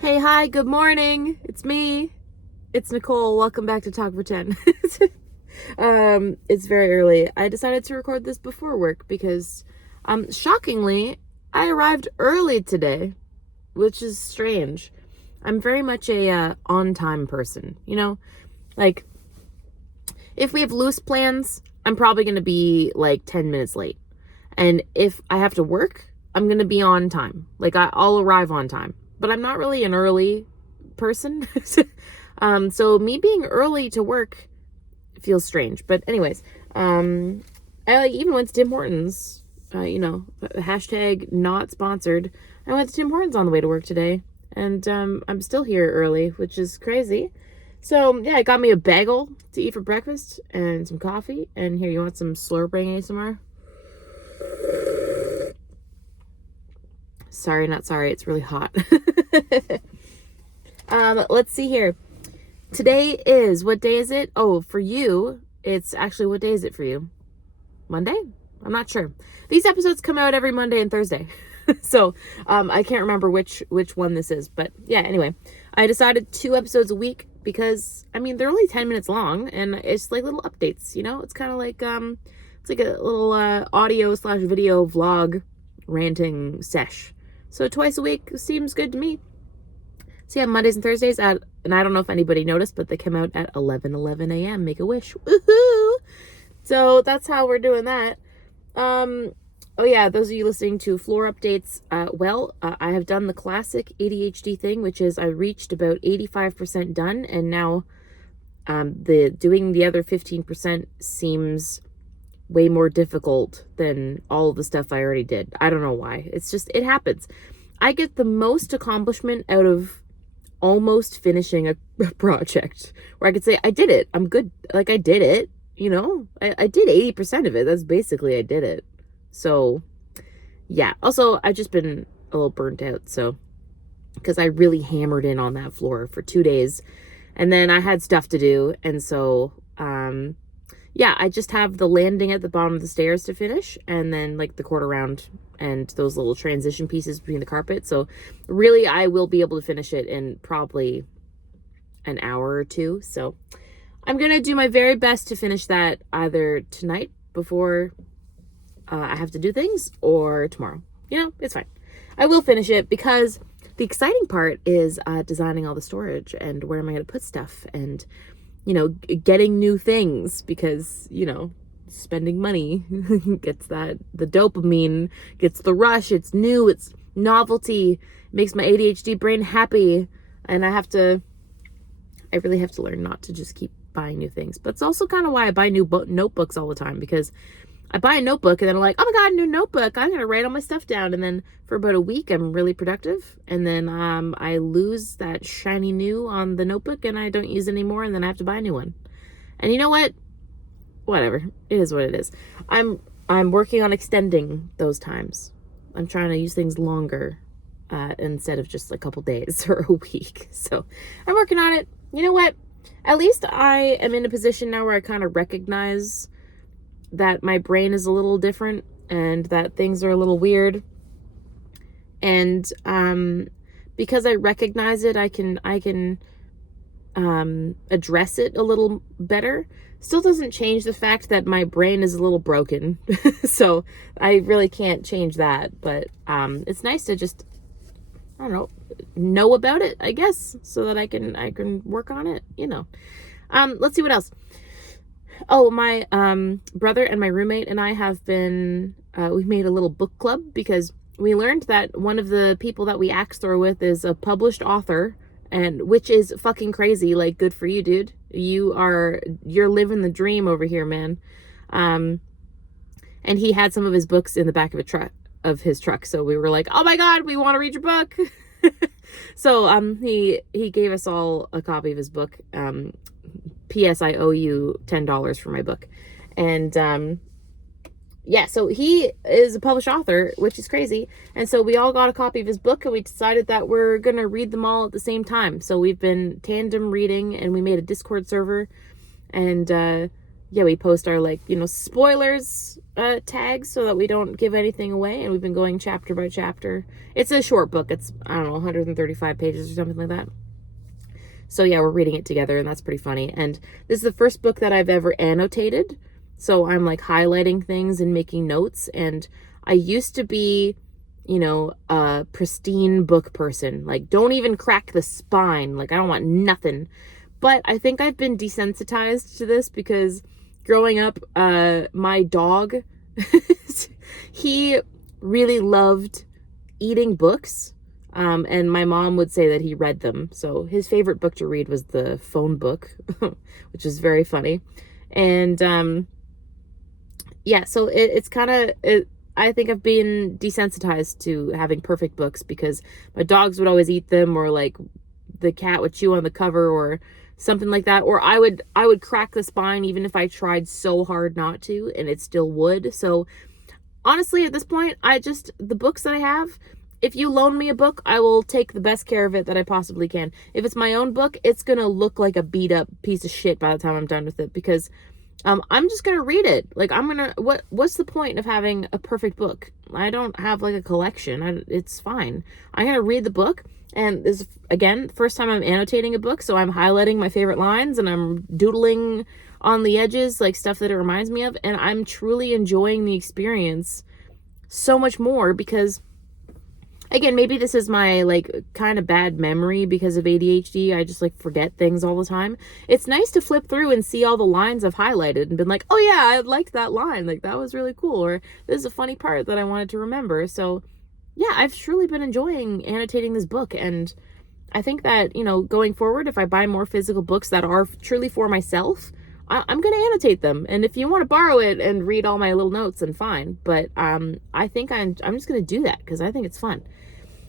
Hey, hi, good morning. It's me. It's Nicole. Welcome back to Talk4Ten. It's very early. I decided to record this before work because, shockingly, I arrived early today, which is strange. I'm very much a on-time person, Like, if we have loose plans, I'm probably going to be like 10 minutes late. And if I have to work, I'm going to be on time. Like, I'll arrive on time. But I'm not really an early person. So me being early to work feels strange. But anyways, I even went to Tim Hortons, hashtag not sponsored. I went to Tim Hortons on the way to work today. And I'm still here early, which is crazy. So, yeah, I got me a bagel to eat for breakfast and some coffee. And here, you want some slurping ASMR? Sorry, not sorry. It's really hot. Let's see here. Today is, what day is it? Oh, for you, it's actually, what day is it for you? Monday? I'm not sure. These episodes come out every Monday and Thursday. So, I can't remember which one this is. But yeah, anyway, I decided 2 episodes a week because, they're only 10 minutes long and it's like little updates, It's kind of like, it's like a little audio/video vlog ranting sesh. So twice a week seems good to me. So yeah, Mondays and Thursdays and I don't know if anybody noticed, but they come out at 11 a.m. Make a wish. Woohoo! So that's how we're doing that. Oh yeah, those of you listening to floor updates, I have done the classic ADHD thing, which is I reached about 85% done, and now doing the other 15% seems way more difficult than all of the stuff I already did. I don't know why. It's just, it happens. I get the most accomplishment out of almost finishing a project where I could say, I did it. I'm good. Like, I did it, I did 80% of it. That's basically, I did it. So yeah. Also, I've just been a little burnt out. So, because I really hammered in on that floor for 2 days and then I had stuff to do. And so, yeah, I just have the landing at the bottom of the stairs to finish and then like the quarter round and those little transition pieces between the carpet. So really I will be able to finish it in probably an hour or 2. So I'm going to do my very best to finish that either tonight before I have to do things or tomorrow. It's fine. I will finish it because the exciting part is designing all the storage and where am I going to put stuff and getting new things because, spending money gets the dopamine, gets the rush. It's new. It's novelty, makes my ADHD brain happy. And I really have to learn not to just keep buying new things. But it's also kind of why I buy new notebooks all the time, because I buy a notebook and then I'm like, oh my God, new notebook. I'm going to write all my stuff down. And then for about a week, I'm really productive. And then I lose that shiny new on the notebook and I don't use it anymore. And then I have to buy a new one. And you know what? Whatever. It is what it is. I'm working on extending those times. I'm trying to use things longer instead of just a couple days or a week. So I'm working on it. You know what? At least I am in a position now where I kind of recognize that my brain is a little different and that things are a little weird. And because I recognize it, I can address it a little better. Still doesn't change the fact that my brain is a little broken. So I really can't change that. But it's nice to just, I don't know about it, I guess, so that I can work on it, Let's see what else. Oh, my brother and my roommate and I have been, we made a little book club because we learned that one of the people that we axe throw with is a published author, and which is fucking crazy. Like, good for you, dude. You're living the dream over here, man. And he had some of his books in the back of his truck. So we were like, oh my God, we want to read your book. So he gave us all a copy of his book. P.S. I owe you $10 for my book. And yeah, so he is a published author, which is crazy. And so we all got a copy of his book and we decided that we're going to read them all at the same time. So we've been tandem reading and we made a Discord server. And yeah, we post our, like, spoilers tags so that we don't give anything away. And we've been going chapter by chapter. It's a short book. It's, I don't know, 135 pages or something like that. So yeah, we're reading it together, and that's pretty funny. And this is the first book that I've ever annotated. So I'm like highlighting things and making notes. And I used to be, a pristine book person. Like, don't even crack the spine. Like, I don't want nothing. But I think I've been desensitized to this because growing up, my dog, he really loved eating books. And my mom would say that he read them. So his favorite book to read was the phone book, which is very funny. And yeah, so it's kind of, I think I've been desensitized to having perfect books because my dogs would always eat them, or like the cat would chew on the cover or something like that. Or I would crack the spine even if I tried so hard not to, and it still would. So honestly, at this point, the books that I have, if you loan me a book, I will take the best care of it that I possibly can. If it's my own book, it's going to look like a beat up piece of shit by the time I'm done with it, because I'm just going to read it. Like, what's the point of having a perfect book? I don't have like a collection. It's fine. I'm going to read the book. And this is, again, first time I'm annotating a book. So I'm highlighting my favorite lines and I'm doodling on the edges, like stuff that it reminds me of. And I'm truly enjoying the experience so much more because, again, maybe this is my, like, kind of bad memory because of ADHD. I just, like, forget things all the time. It's nice to flip through and see all the lines I've highlighted and been like, oh, yeah, I liked that line. Like, that was really cool. Or this is a funny part that I wanted to remember. So, yeah, I've truly been enjoying annotating this book. And I think that, going forward, if I buy more physical books that are truly for myself, I'm going to annotate them. And if you want to borrow it and read all my little notes, then fine. But I think I'm just going to do that because I think it's fun.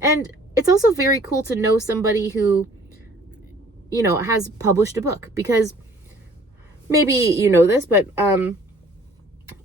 And it's also very cool to know somebody who, has published a book, because maybe you know this, but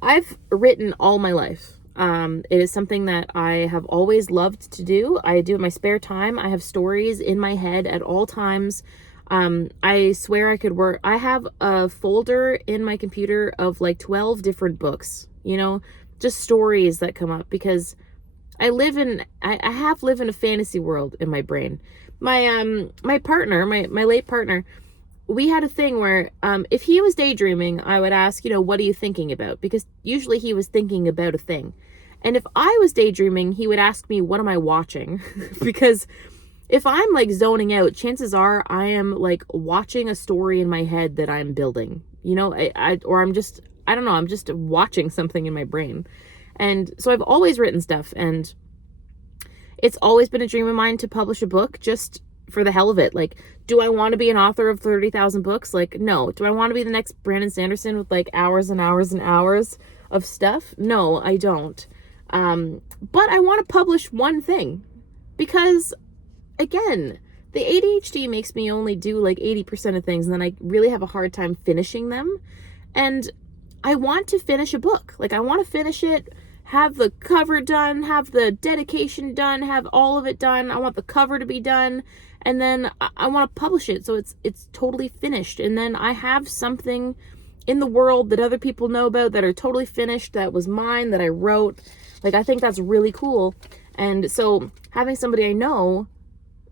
I've written all my life. It is something that I have always loved to do. I do it in my spare time. I have stories in my head at all times. I swear I could work. I have a folder in my computer of like 12 different books, just stories that come up, because I have lived in a fantasy world in my brain. My partner, my late partner, we had a thing where, if he was daydreaming, I would ask, what are you thinking about? Because usually he was thinking about a thing. And if I was daydreaming, he would ask me, what am I watching? Because if I'm like zoning out, chances are I am like watching a story in my head that I'm building, or I'm just watching something in my brain. And so I've always written stuff, and it's always been a dream of mine to publish a book just for the hell of it. Like, do I want to be an author of 30,000 books? Like, no. Do I want to be the next Brandon Sanderson with like hours and hours and hours of stuff? No, I don't. But I want to publish one thing, because again, the ADHD makes me only do like 80% of things, and then I really have a hard time finishing them. And I want to finish a book. Like, I want to finish it, have the cover done, have the dedication done, have all of it done. I want the cover to be done, and then I want to publish it so it's totally finished. And then I have something in the world that other people know about that are totally finished, that was mine, that I wrote. Like, I think that's really cool. And so having somebody I know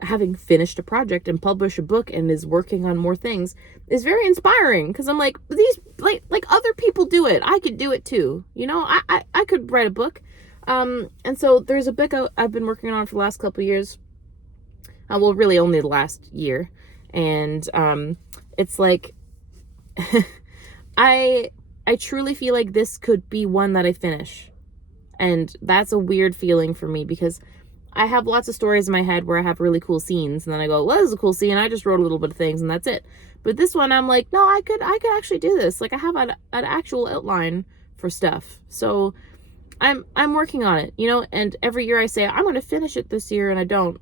having finished a project and published a book and is working on more things is very inspiring, because I'm like, these like other people do it, I could do it too. I could write a book. And so there's a book I've been working on for the last couple of years. Well, really only the last year. And it's like I truly feel like this could be one that I finish. And that's a weird feeling for me, because I have lots of stories in my head where I have really cool scenes, and then I go, well, this is a cool scene, I just wrote a little bit of things and that's it. But this one, I'm like, no, I could actually do this. Like, I have an actual outline for stuff. So I'm working on it, and every year I say, I'm going to finish it this year, and I don't.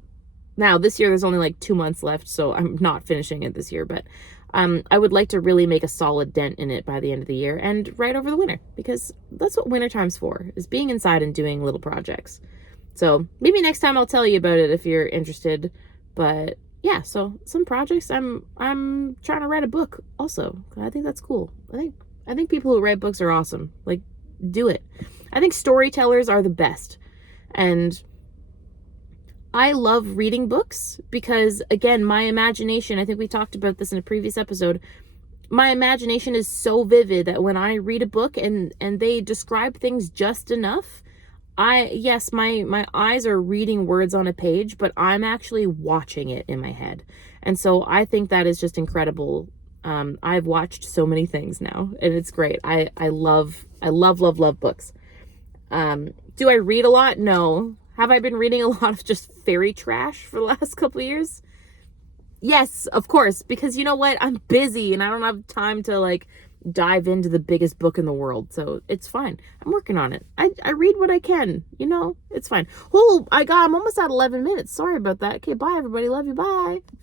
Now, this year, there's only like 2 months left, so I'm not finishing it this year, but I would like to really make a solid dent in it by the end of the year and right over the winter, because that's what wintertime's for, is being inside and doing little projects. So maybe next time I'll tell you about it if you're interested. But yeah, so some projects, I'm trying to write a book also. I think that's cool. I I think people who write books are awesome. Like, do it. I think storytellers are the best. And I love reading books because, again, my imagination, I think we talked about this in a previous episode, my imagination is so vivid that when I read a book and they describe things just enough, yes, my eyes are reading words on a page, but I'm actually watching it in my head. And so I think that is just incredible. I've watched so many things now, and it's great. I love books. Do I read a lot? No. Have I been reading a lot of just fairy trash for the last couple of years? Yes, of course, because you know what? I'm busy and I don't have time to like dive into the biggest book in the world. So it's fine. I'm working on it. I read what I can, it's fine. Oh, I'm almost at 11 minutes. Sorry about that. Okay, bye everybody. Love you. Bye.